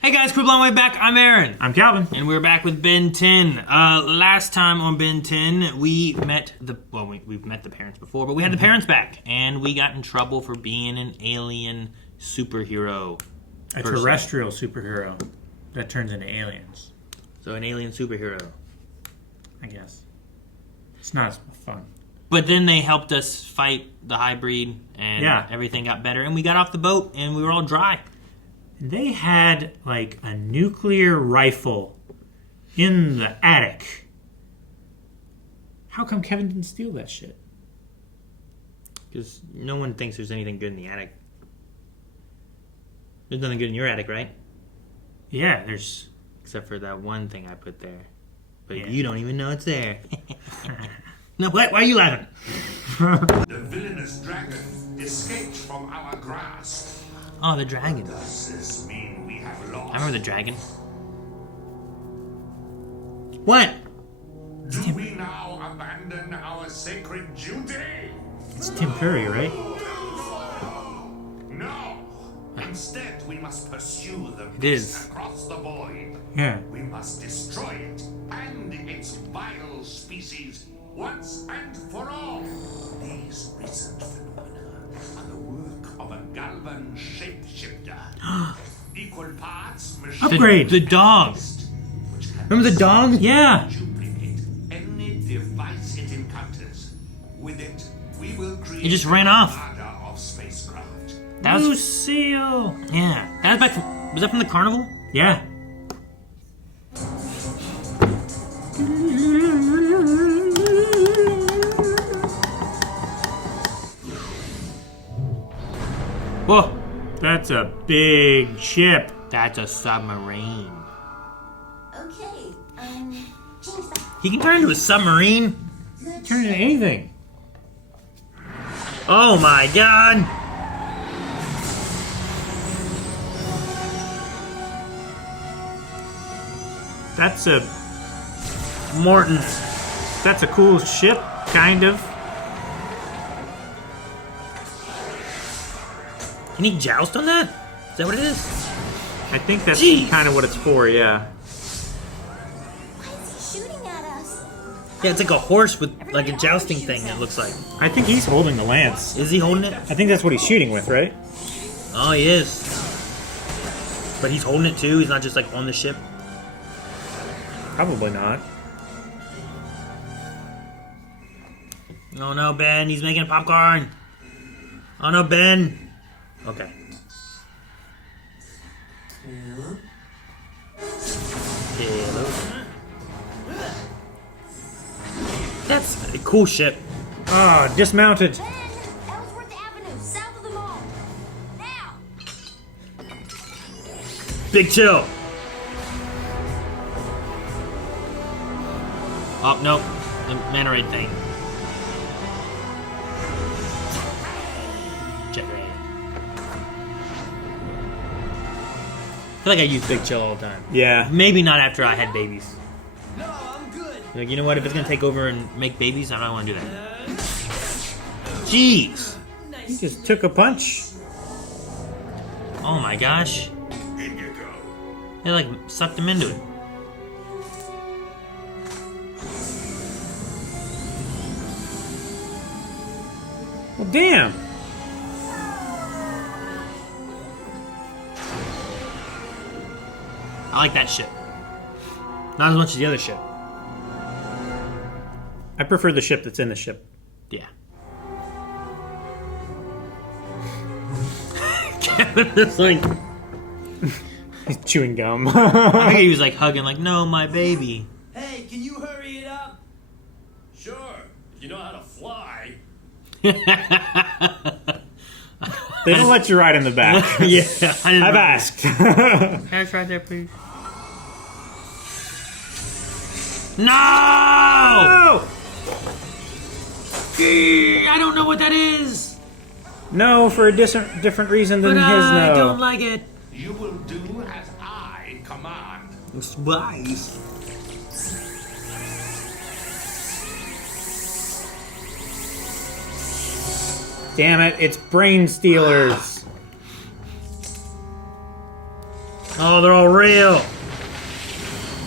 Hey guys, Crew Long Way back. I'm Aaron. I'm Calvin. And we're back with Ben 10. Last time on Ben 10, we met we've met the parents before, but we had the parents back, and we got in trouble for being an alien superhero. A terrestrial superhero that turns into aliens. So an alien superhero. I guess. It's not as fun. But then they helped us fight the hybrid, and everything got better, and we got off the boat, and we were all dry. They had, like, a nuclear rifle in the attic. How come Kevin didn't steal that shit? Because no one thinks there's anything good in the attic. There's nothing good in your attic, right? Yeah, there's... Except for that one thing I put there. But you don't even know it's there. No, what? Why are you laughing? The villainous dragon escaped from our grasp. Oh, the dragon. Does this mean we have lost? I remember the dragon. What? Do we now abandon our sacred duty? It's Tim Curry, right? No. Instead, we must pursue the It is. beast across the void. Yeah. We must destroy it and its vile species once and for all. These recent phenomena are the work of a Galvan shapeshifter. Equal parts machine. Upgrade. The dog. Remember the dog? Yeah. Duplicate any device it encounters. With it, we will create It just ran off. armada of spacecraft. That was... Lucille! Yeah. That was back from... Was that from the carnival? Yeah. Whoa. That's a big ship. That's a submarine. Okay, change that. He can turn into a submarine? Turn into anything. Oh my god. That's a... Morton. That's a cool ship, kind of. Can he joust on that? Is that what it is? I think that's Jeez. kind of what it's for, yeah. Why is he shooting at us? Yeah, it's like a horse with like a jousting thing, it looks like. I think he's holding the lance. Is he holding it? I think that's what he's shooting with, right? Oh, he is. But he's holding it too? He's not just like on the ship? Probably not. Oh no, Ben, he's making popcorn. Oh no, Ben. Okay. Hello. That's a cool ship. Ah, dismounted. Ben, Ellsworth Avenue, south of the mall. Now! Big chill. Oh, no. The manta ray thing. Jet ray. I feel like I use Big Chill all the time. Yeah. Maybe not after I had babies. No, I'm good. Like, you know what? If it's gonna take over and make babies, I don't want to do that. Jeez. He just took a punch. Oh my gosh. In you go. They like sucked him into it. Well, damn. I like that ship. Not as much as the other ship. I prefer the ship that's in the ship. Yeah. Kevin was like, He's chewing gum. I think he was like hugging, like, no, my baby. Hey, can you hurry it up? Sure, if you know how to fly. They don't let you ride in the back. Yeah, I didn't I've know. asked. Cash right there, please. No! Oh! I don't know what that is. No, for a different reason than But his I no. don't like it. You will do as I command. It's wise. Damn it, it's brain stealers. Oh, they're all real.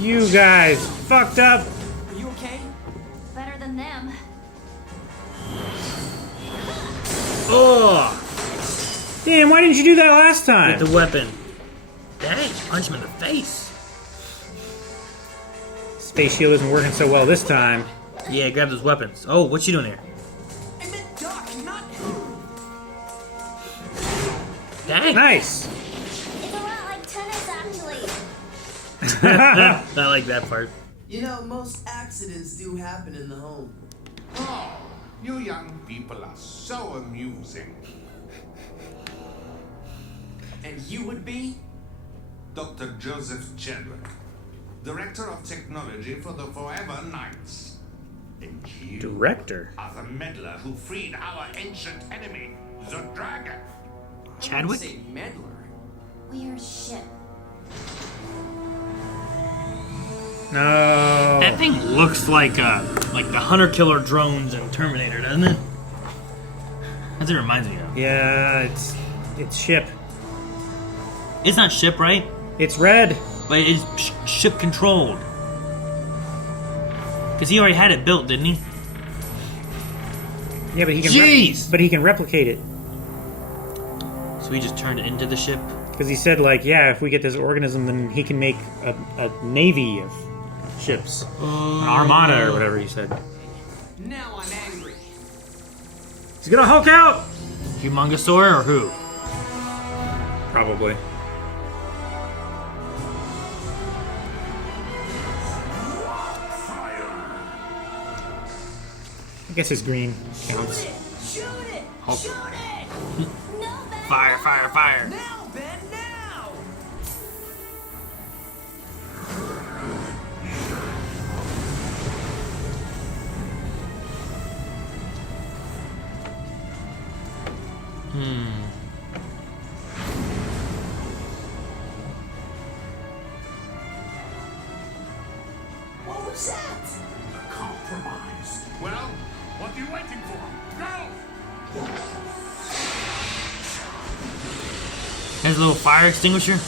You guys fucked up. Are you okay? Better than them. Oh! Damn, why didn't you do that last time? With the weapon. Dang, punch him in the face. Space shield isn't working so well this time. Yeah, grab those weapons. Oh, what you doing here? I meant Doc, not. Dang. Nice. It's a lot like tennis, actually. I like that part. You know, most accidents do happen in the home. Oh, you young people are so amusing. And you would be? Dr. Joseph Chadwick, Director of Technology for the Forever Knights. And you Director. are the meddler who freed our ancient enemy, the dragon. Chadwick? Say meddler. We're Ship. No. That thing looks like the hunter killer drones in Terminator, doesn't it? That's what it reminds me of. Yeah, it's ship. It's not ship, right? It's red. But it's ship controlled. Because he already had it built, didn't he? Yeah, but he can. Jeez! But he can replicate it. So he just turned it into the ship. Because he said, like, yeah, if we get this organism, then he can make a navy of ships, an armada or whatever he said. Now I'm angry. He's gonna Hulk out. Humongosaur or who? Probably. I guess his green counts. Shoot it! Hulk. Shoot it! No, Ben. Fire, fire, fire. Now, Ben, now! What was that? A compromise. Well, what are you waiting for? Go! There's a little fire extinguisher.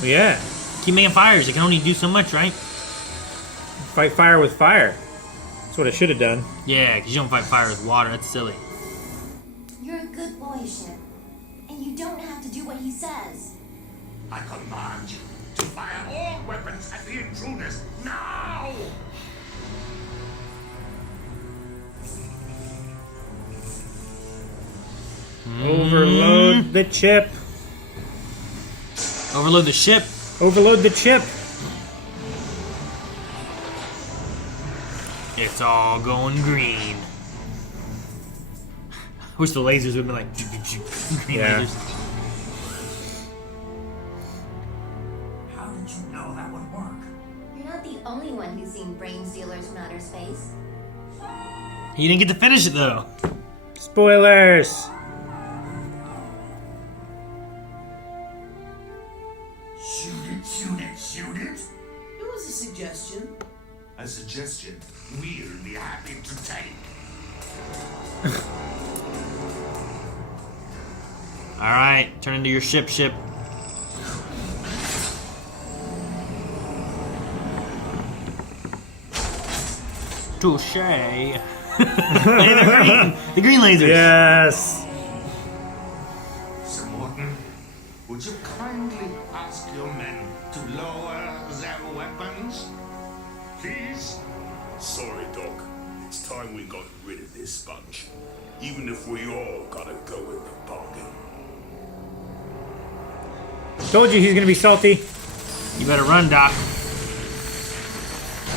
Well, yeah. Keep making fires. You can only do so much, right? Fight fire with fire. That's what it should have done. Yeah, because you don't fight fire with water. That's silly. You're a good boy, Ship. And you don't have to do what he says. I command you to fire all weapons at the intruders now! Overload the chip. Overload the ship. Overload the chip. It's all going green. I wish the lasers would have been like green Yeah. lasers. How did you know that would work? You're not the only one who's seen brain stealers from outer space. You didn't get to finish it though. Spoilers. Shoot it, shoot it, shoot it! It was a suggestion. A suggestion we'll be happy to take. Alright, turn into your ship. Touche. Hey, the green lasers. Yes. Sir Morton, would you kindly ask your men to lower their weapons? Please? Sorry, Doc. It's time we got rid of this sponge. Even if we all gotta go in the bargain. Told you he's gonna be salty. You better run, Doc.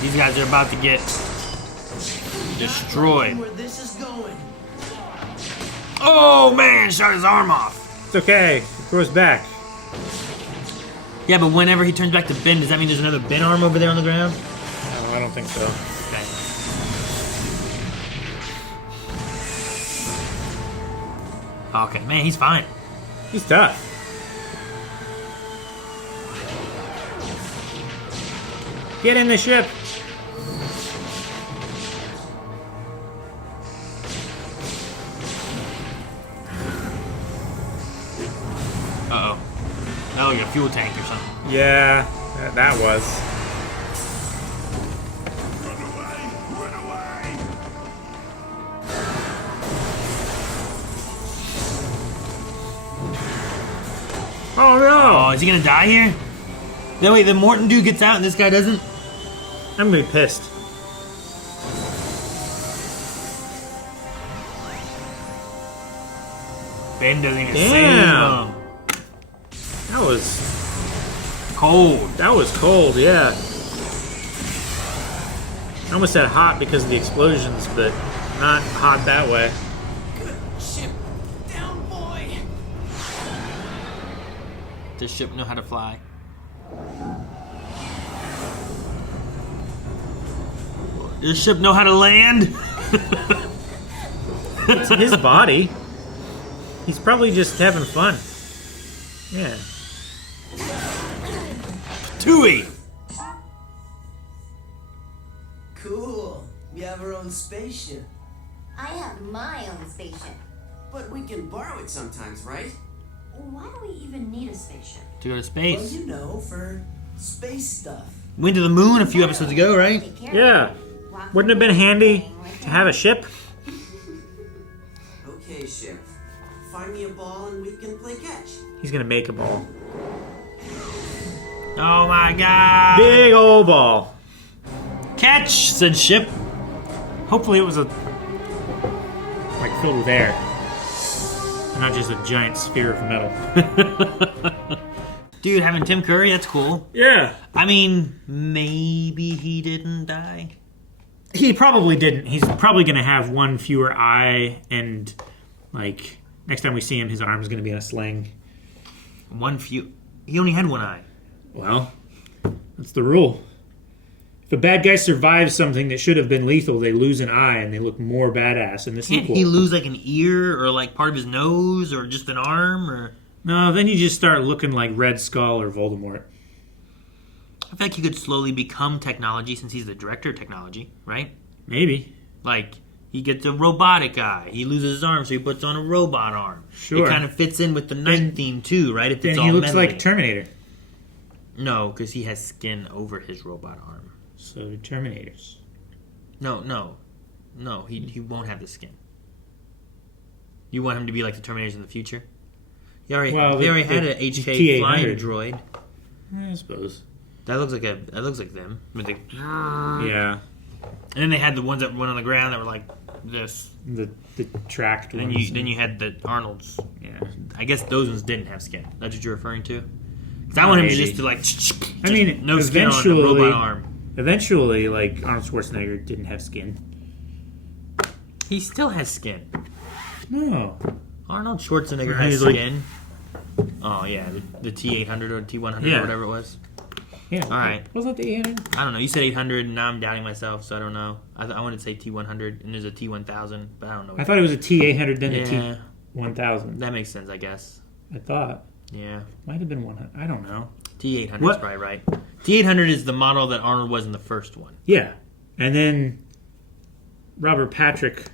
These guys are about to get destroyed. Where this is going. Oh man, shot his arm off. It's okay. It grows back. Yeah, but whenever he turns back to Ben, does that mean there's another Ben arm over there on the ground? No, I don't think so. Okay. Okay, man, he's fine. He's tough. Get in the ship. Uh-oh. Oh, like a fuel tank or something. Yeah, that was. Run away! Run away! Oh no! Oh, is he gonna die here? That way the Morton dude gets out and this guy doesn't? I'm gonna be pissed. Ben doesn't even Damn. save him. That was cold, yeah. I almost said hot because of the explosions, but not hot that way. Good ship. Down, boy. Does ship know how to fly? Does ship know how to land? It's his body. He's probably just having fun. Yeah. Tui! Cool. We have our own spaceship. I have my own spaceship. But we can borrow it sometimes, right? Why do we even need a spaceship? To go to Well, space. you know, for space stuff. Went to the moon a few episodes ago, right? Take care of Yeah. it. Walk Wouldn't it have been the handy thing right to there. have a ship? Okay, Ship. Find me a ball and we can play catch. He's gonna make a ball. Oh my god! Big old ball. Catch, said ship. Hopefully it was like filled with air. Not just a giant sphere of metal. Dude, having Tim Curry, that's cool. Yeah. I mean, maybe he didn't die. He probably didn't. He's probably gonna have one fewer eye, and like next time we see him, his arm's gonna be in a sling. He only had one eye. Well, that's the rule. If a bad guy survives something that should have been lethal, they lose an eye and they look more badass in the Can't sequel. he lose like an ear or like part of his nose or just an arm or? No, then you just start looking like Red Skull or Voldemort. I feel like he could slowly become technology since he's the director of technology, right? Maybe. Like he gets a robotic eye. He loses his arm, so he puts on a robot arm. Sure. It kind of fits in with the night theme too, right? If Then it's he all looks metally. like Terminator. No, because he has skin over his robot arm. So do Terminators. No. He won't have the skin. You want him to be like the Terminators in the future? They already had an HK T-800. flying droid. I suppose. That looks like them. But they, Yeah. and then they had the ones that went on the ground that were like this. The tracked And ones. then you had the Arnold's. Yeah. I guess those ones didn't have skin. That's what you're referring to. 'Cause I want him to Maybe. just to like. I mean, no skin on the robot arm. Eventually, like Arnold Schwarzenegger didn't have skin. He still has skin. No. Arnold Schwarzenegger He's has like- skin. Oh yeah, the T800 or T100 Yeah. or whatever it was. Yeah. All right. Wasn't that the 800? I don't know. You said 800, and now I'm doubting myself, so I don't know. I wanted to say T100, and there's a T1000, but I don't know. I thought it was a T800, then Yeah. a T1000. That makes sense, I guess. I thought. Yeah. Might have been 100. I don't know. T800 is What? probably right. T800 is the model that Arnold was in the first one. Yeah. And then Robert Patrick,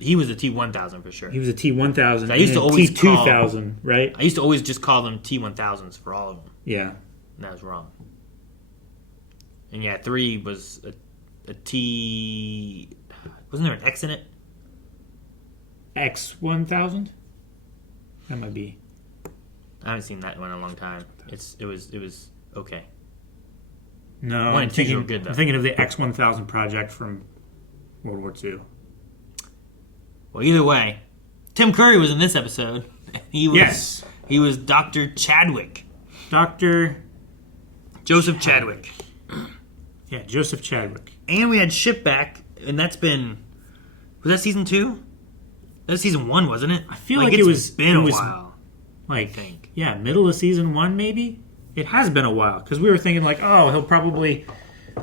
He was a T1000 for sure. he was a T1000. I used to and then always T2000, right? I used to always just call them T1000s for all of them, Yeah. and that was wrong. And yeah, 3 was a T... Wasn't there an X in it? X1000? That might be. I haven't seen that one in a long time. It was okay. No, One and two are good, though. I'm thinking of the X1000 project from World War II. Well, either way, Tim Curry was in this episode. He was Yes. He was Dr. Chadwick. Dr. Joseph Chadwick. Yeah, Joseph Chadwick. And we had Ship back, and that's been... Was that season 2? That was season 1, wasn't it? I feel like it's it was been it a was while. like think. yeah, middle of season 1 maybe. It has been a while because we were thinking like, oh, he'll probably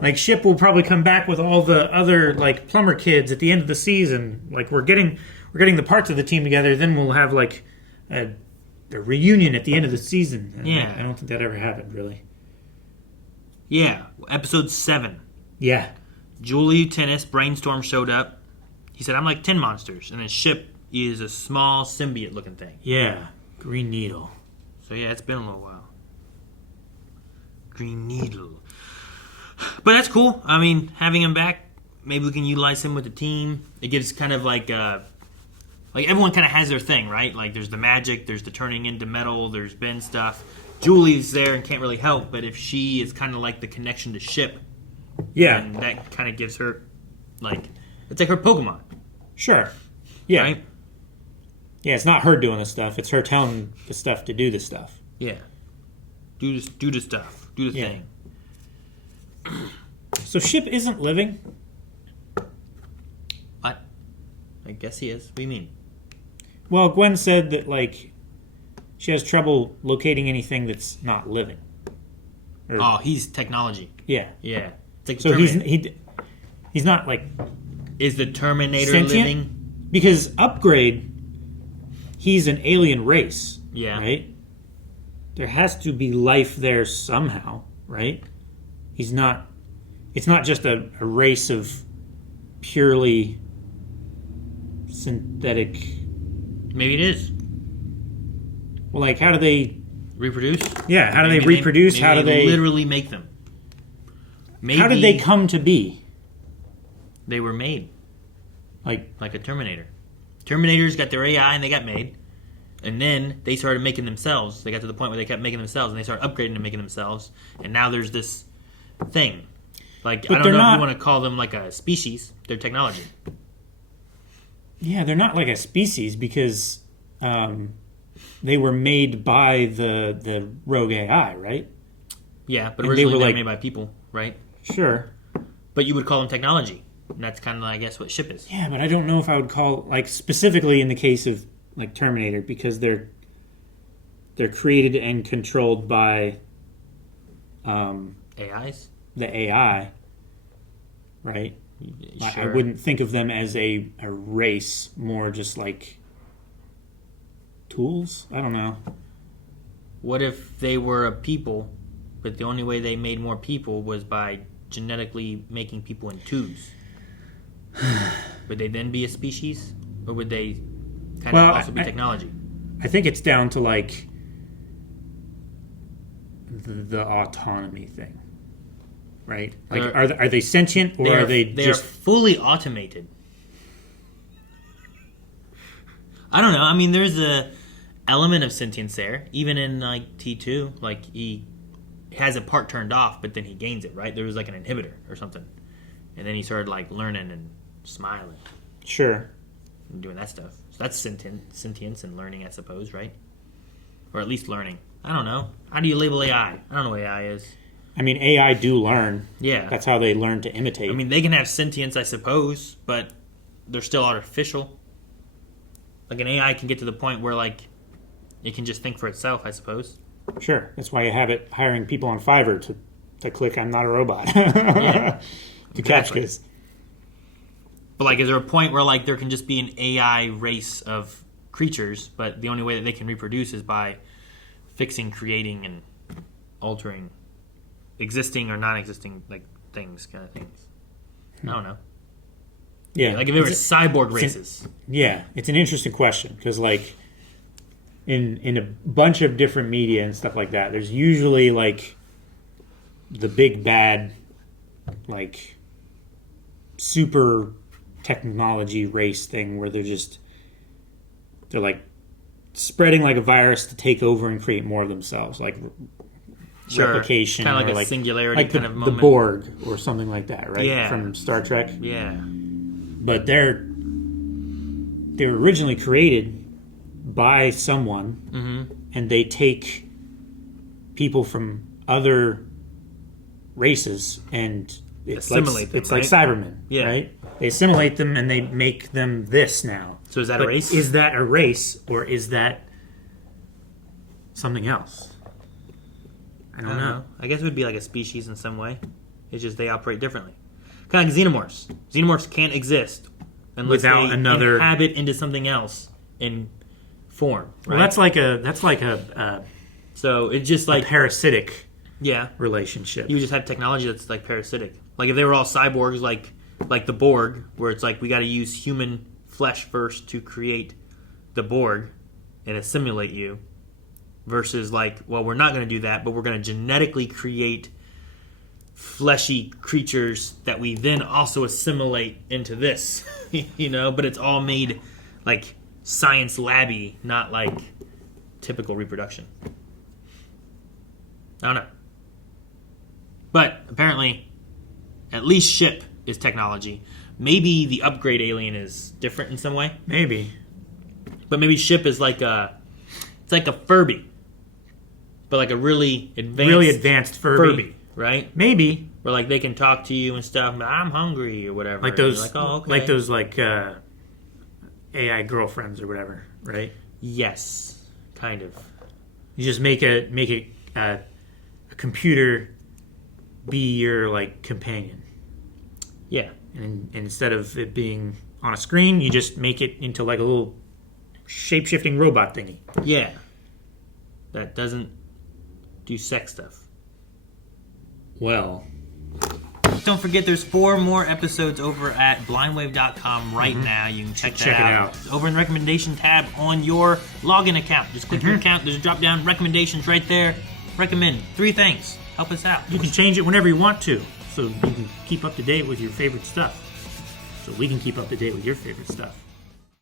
like Ship will probably come back with all the other like plumber kids at the end of the season. Like we're getting the parts of the team together. Then we'll have like a reunion at the end of the season. And Yeah. I don't think that ever happened really. Yeah, episode 7. Yeah, Julie Tennis, Brainstorm showed up. He said, I'm like 10 monsters. And then Ship is a small symbiote looking thing. yeah, Green Needle. So yeah, it's been a little while. green needle. But that's cool. I mean, having him back, maybe we can utilize him with the team. It gives kind of like everyone kind of has their thing, right? Like there's the magic, there's the turning into metal, there's Ben stuff. Julie's there and can't really help, but if she is kind of like the connection to Ship, Yeah. and that kind of gives her like it's like her Pokemon, Sure. Yeah. right? Yeah, it's not her doing the stuff. It's her telling the stuff to do the stuff. Yeah. Do the stuff. Do the Yeah. thing. So Ship isn't living? What? I guess he is. What do you mean? Well, Gwen said that, like, she has trouble locating anything that's not living. Or- Oh, he's technology. Yeah. Yeah. It's like the So Terminator. he's not, like, Is the Terminator sentient? living? Because Upgrade, he's an alien race. Yeah. Right? There has to be life there somehow, right? He's not... It's not just a race of purely synthetic... Maybe it is. Well, like, how do they... Reproduce? Yeah, how do they Maybe reproduce? maybe How do they... literally make them? Maybe How did they come to be? They were made Like, like a Terminator. Terminators got their AI and they got made, and then they started making themselves. They got to the point where they kept making themselves, and they started upgrading and making themselves. And now there's this thing. Like But I don't they're know if not- you want to call them like a species. They're technology. yeah, they're not like a species because they were made by the rogue AI, right? Yeah, but And they originally were they were like- made by people, right? Sure. But you would call them technology. And that's kind of, I guess, what Ship is. Yeah, but I don't know if I would call, like, specifically in the case of, like, Terminator, because they're created and controlled by AIs? the AI, right? I Sure. wouldn't think of them as a race, more just like tools. I don't know. What if they were a people, but the only way they made more people was by genetically making people in twos? Would they then be a species? Or would they kind Well, of also be I- technology? I think it's down to like the autonomy thing, right? Like, are they sentient or are they They just? are fully automated. I don't know. I mean, there's a element of sentience there, even in like T2. Like he has a part turned off, but then he gains it. Right? There was like an inhibitor or something, and then he started like learning and smiling Sure. and doing that stuff. So that's sentience and learning, I suppose, right? Or at least learning. I don't know. How do you label AI? I don't know what AI is. I mean, AI do learn. Yeah. That's how they learn to imitate. I mean, they can have sentience, I suppose, but they're still artificial. Like an AI can get to the point where like it can just think for itself, I suppose. Sure. That's why you have it hiring people on Fiverr to click "I'm not a robot" to catch exactly. this. But like, is there a point where like there can just be an AI race of creatures, but the only way that they can reproduce is by fixing, creating, and altering existing or non-existing like things, kind of things? I don't know. Yeah. Like if there were It's- cyborg races. Yeah, it's an interesting question because, like, in a bunch of different media and stuff like that, there's usually like the big bad, like, super technology race thing where they're like spreading like a virus to take over and create more of themselves, like Sure. replication, Kind of or like a singularity like kind the, of the moment. Borg or something like that, right? Yeah. From Star Trek. Yeah. But they were originally created by someone, Mm-hmm. and they take people from other races and Assimilate them, It's like right? Cybermen, Yeah. right? They assimilate them and they make them this now. So is that a But race? Is that a race or is that something else? I don't know. I guess it would be like a species in some way. It's just they operate differently. Kind of like xenomorphs. Xenomorphs can't exist unless Without they another- inhabit into something else in form. Right? Well, that's like a so it's just like parasitic yeah. relationship. You just have technology that's like parasitic. Like if they were all cyborgs, like the Borg, where it's like we got to use human flesh first to create the Borg and assimilate you, versus like, well, we're not going to do that, but we're going to genetically create fleshy creatures that we then also assimilate into this, you know, but it's all made like science labby, not like typical reproduction. I don't know. But apparently, at least Ship is technology. Maybe the upgrade alien is different in some way. Maybe. But maybe Ship is like it's like a Furby. But like a really advanced Furby. Right? Maybe. Where like they can talk to you and stuff, I'm hungry or whatever. Like those, like, oh, okay. like those AI girlfriends or whatever, right? Yes, kind of. You just make a computer be your like companion, Yeah. and instead of it being on a screen, you just make it into like a little shape-shifting robot thingy. Yeah. That doesn't do sex stuff. Well, don't forget there's 4 more episodes over at blindwave.com right now. You can check Check it that out. Over in the recommendation tab on your login account. Just click your account. There's a drop down recommendations right there. Recommend 3 things. Help us out. you can change it whenever you want to, so you can keep up to date with your favorite stuff. So we can keep up to date with your favorite stuff.